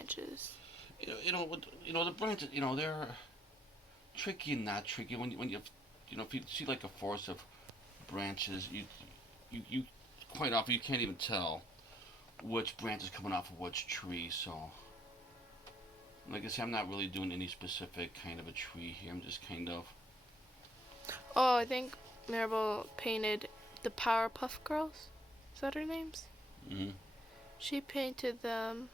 branches. The branches, they're tricky and not tricky. If you see like a forest of branches, you quite often you can't even tell which branch is coming off of which tree. So, like I said, I'm not really doing any specific kind of a tree here. I'm just kind of. Oh, I think Maribel painted the Powerpuff Girls. Is that her names? Mm-hmm. She painted them.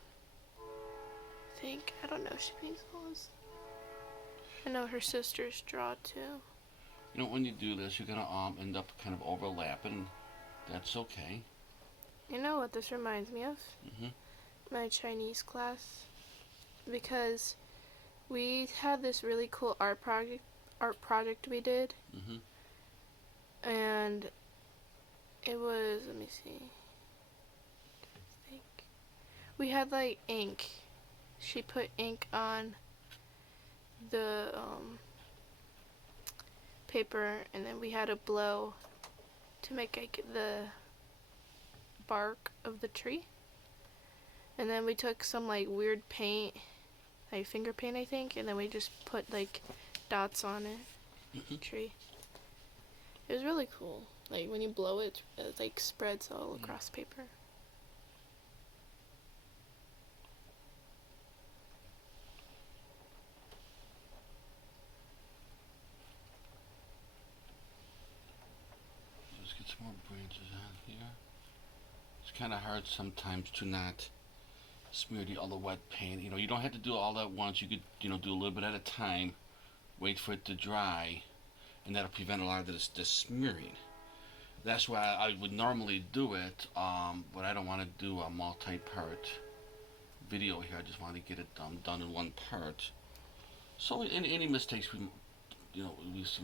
I think I don't know if she paints those. I know her sisters draw too. When you do this, you're gonna end up kind of overlapping. That's okay. You know what this reminds me of? Mm-hmm. My Chinese class, because we had this really cool art project we did, Mm-hmm. and it was, let me see, I think we had like ink. She put ink on the paper, and then we had to blow to make like the bark of the tree. And then we took some like weird paint, like finger paint, I think, and then we just put like dots on it. Mm-hmm. Tree. It was really cool. Like when you blow it, it like spreads all across paper. Just get some more branches on here. It's kind of hard sometimes to not smear the other wet paint. You don't have to do all at once. You could, do a little bit at a time. Wait for it to dry, and that'll prevent a lot of this smearing. That's why I would normally do it, but I don't want to do a multi-part video here. I just want to get it done in one part. So any mistakes we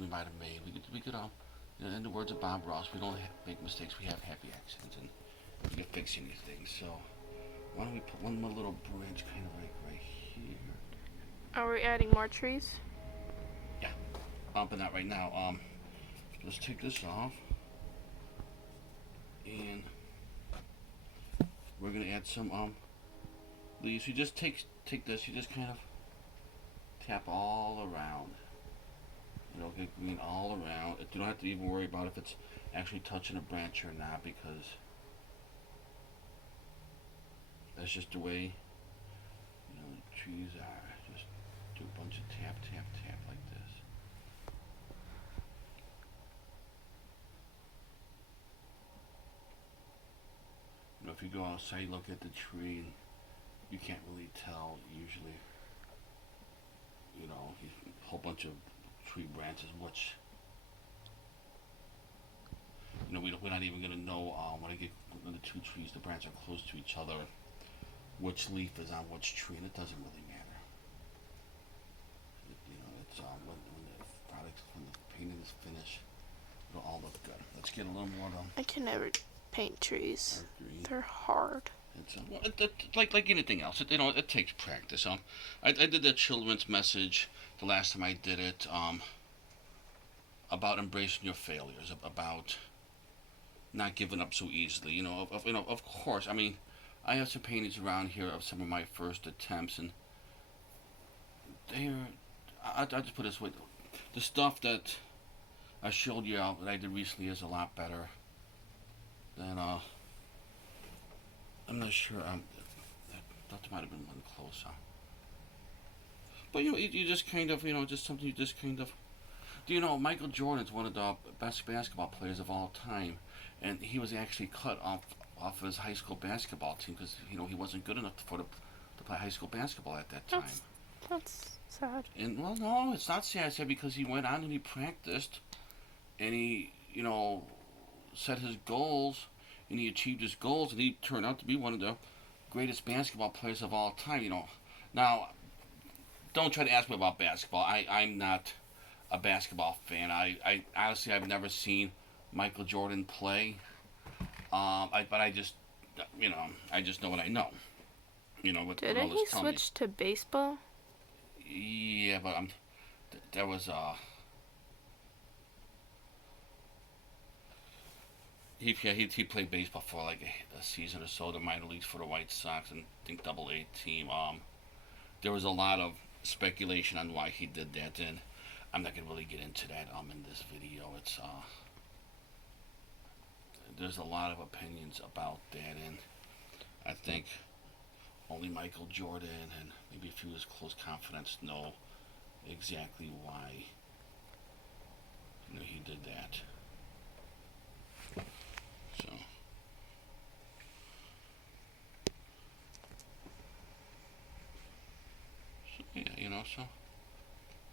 might have made, we could in the words of Bob Ross, we don't make mistakes. We have happy accidents, and we can fix anything. So why don't we put one more little branch kind of like right here? Are we adding more trees? Yeah, but not right now. Let's take this off, and we're gonna add some leaves. You just take this. You just kind of tap all around. Get green all around. You don't have to even worry about if it's actually touching a branch or not, because that's just the way the trees are. Just do a bunch of tap, tap, tap like this. If you go outside, look at the tree, you can't really tell usually. A whole bunch of tree branches, which we're not even gonna know when the two trees, the branches are close to each other, which leaf is on which tree, and it doesn't really matter. It's when the painting is finished, it'll all look good. Let's get a little more I can never paint trees. dark green. They're hard. Like anything else, it takes practice. I did that children's message the last time I did it, about embracing your failures, about not giving up so easily. Of course. I mean, I have some paintings around here of some of my first attempts, and they're. I just put it this way: the stuff that I showed you out that I did recently is a lot better than I'm not sure. That might have been one closer. But you just kind of, just something you just kind of. Do you know Michael Jordan's one of the best basketball players of all time, and he was actually cut off of his high school basketball team because he wasn't good enough to play high school basketball at that time. That's sad. And well, no, it's not sad. Sad because he went on and he practiced, and he set his goals, and he achieved his goals, and he turned out to be one of the greatest basketball players of all time. Now don't try to ask me about basketball. I'm not a basketball fan. I honestly I've never seen Michael Jordan play. But I just I just know what I know. What Didn't others he tell me. switch to baseball? Yeah, but there was he played baseball for like a season or so, the minor leagues for the White Sox and I think Double A team. there was a lot of speculation on why he did that, and I'm not gonna really get into that in this video. It's there's a lot of opinions about that, and I think only Michael Jordan and maybe a few of his close confidants know exactly why he did that. So yeah, so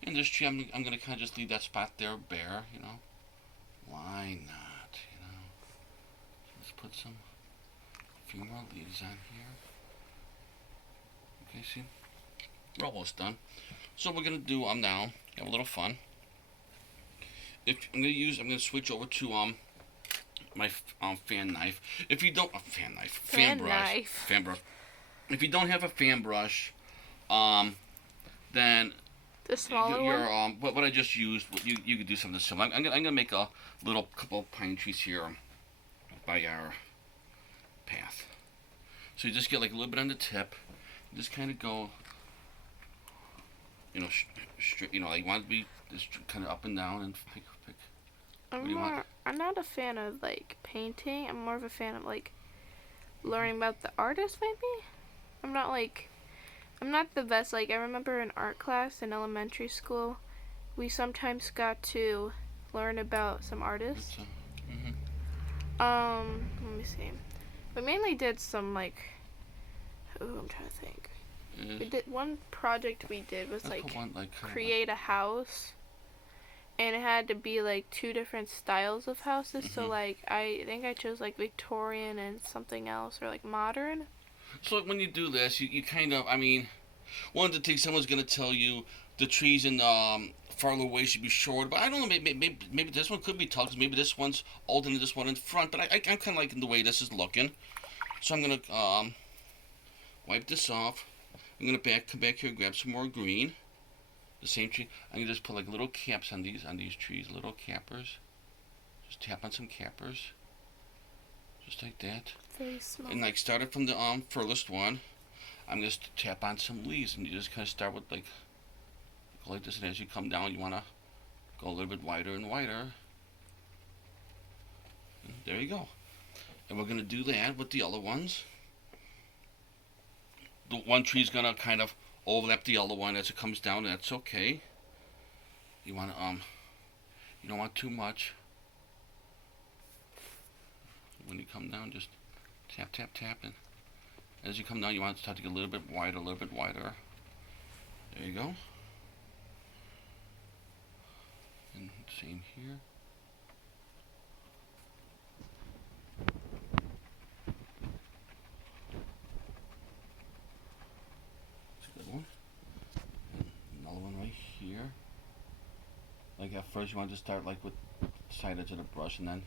in this tree, I'm gonna kind of just leave that spot there bare, Why not, Let's put a few more leaves on here. Okay, see, we're almost done. So we're gonna do now have a little fun. If I'm gonna switch over to my fan knife. If you don't fan brush. If you don't have a fan brush, then the smaller one. What I just used, you could do something similar. I'm gonna make a little couple pine trees here by our path. So you just get like a little bit on the tip, just kind of go, straight. Like you want to be just kind of up and down and pick. I'm not a fan of like painting. I'm more of a fan of like learning about the artist. Maybe I'm not the best. Like I remember in art class in elementary school, we sometimes got to learn about some artists. Let me see. We mainly did some I'm trying to think. We did one project we did was create a house, and it had to be like two different styles of houses. So like I think I chose like Victorian and something else, or like modern. So when you do this, you kind of, one of the things someone's gonna tell you, the trees in farther away should be short, but I don't know. Maybe this one could be tall because maybe this one's older than this one in front. But I'm kind of liking the way this is looking, so I'm gonna wipe this off. I'm gonna come back here and grab some more green. The same tree. I'm gonna just put like little caps on these trees, little cappers. Just tap on some cappers, just like that. Very small. And like started from the furthest one, I'm gonna tap on some leaves, and you just kind of start with like this, and as you come down, you wanna go a little bit wider and wider. And there you go. And we're gonna do that with the other ones. The one tree's gonna kind of overlap the other one as it comes down. That's okay. You wanna you don't want too much. When you come down, just tap, and as you come down, you want to start to get a little bit wider, There you go. And same here. That's a good one. And another one right here. Like at first, you want to start like with the side edge of the brush, and then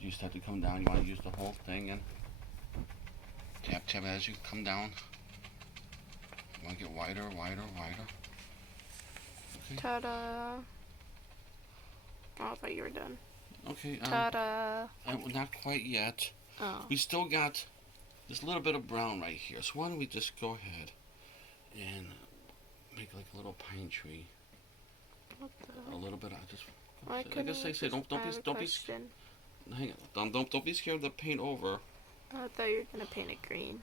you just have to come down. You want to use the whole thing and tap as you come down. You want to get wider. Okay. Ta-da! Oh, I thought you were done. Okay. Ta-da! Not quite yet. Oh. We still got this little bit of brown right here. So why don't we just go ahead and make like a little pine tree. What the? A little bit. I guess I say don't be hang on. Don't be scared to paint over. I thought you were gonna paint it green.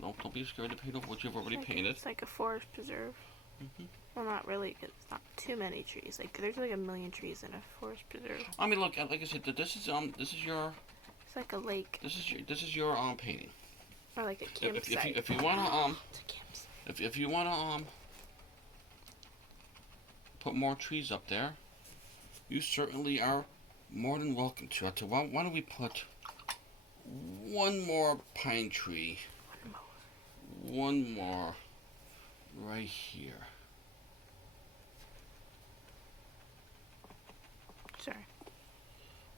Don't be scared to paint over what you've already painted. It's like a forest preserve. Well, not really, 'cause it's not too many trees. Like there's like 1,000,000 trees in a forest preserve. Look, like I said, this is your. It's like a lake. This is your painting. Or like a campsite. If you wanna It's a campsite. if you wanna put more trees up there, you certainly are more than welcome to. Why don't we put one more pine tree? One more right here. Sorry.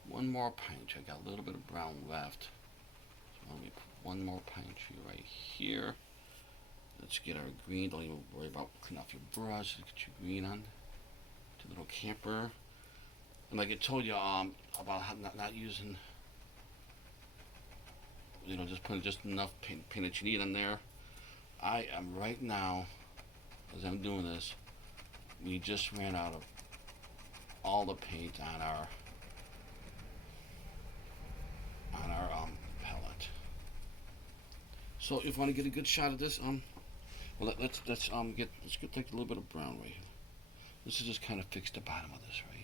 One more pine tree. I got a little bit of brown left. So let me put one more pine tree right here. Let's get our green. Don't even worry about cleaning off your brush. Let's get your green on. The little camper. And like I told you about how not using just put just enough paint that you need on there. I am right now, as I'm doing this, we just ran out of all the paint on our palette. So if you want to get a good shot of this, well, let's get like a little bit of brown right here. This is just kind of fix the bottom of this right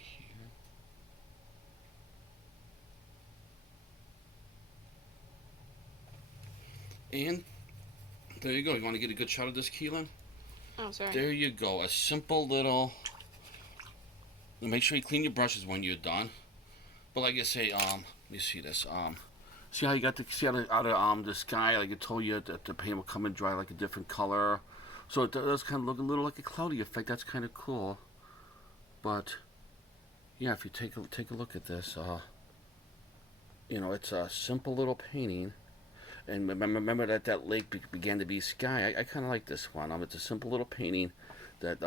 here. And there you go. You want to get a good shot of this, Keelan? Oh, sorry. There you go. A simple little. Make sure you clean your brushes when you're done. But like I say, let me see this. See how you got the sky? Like I told you that the paint will come and dry like a different color. So it does kind of look a little like a cloudy effect. That's kind of cool. But yeah, if you take a look at this, it's a simple little painting. And remember that lake began to be sky. I kind of like this one. It's a simple little painting that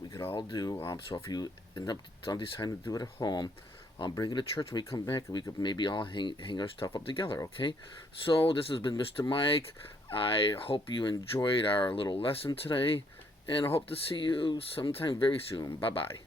we could all do. So if you end up deciding to do it at home, bring it to church when we come back, and we could maybe all hang our stuff up together. Okay. So this has been Mr. Mike. I hope you enjoyed our little lesson today, and I hope to see you sometime very soon. Bye bye.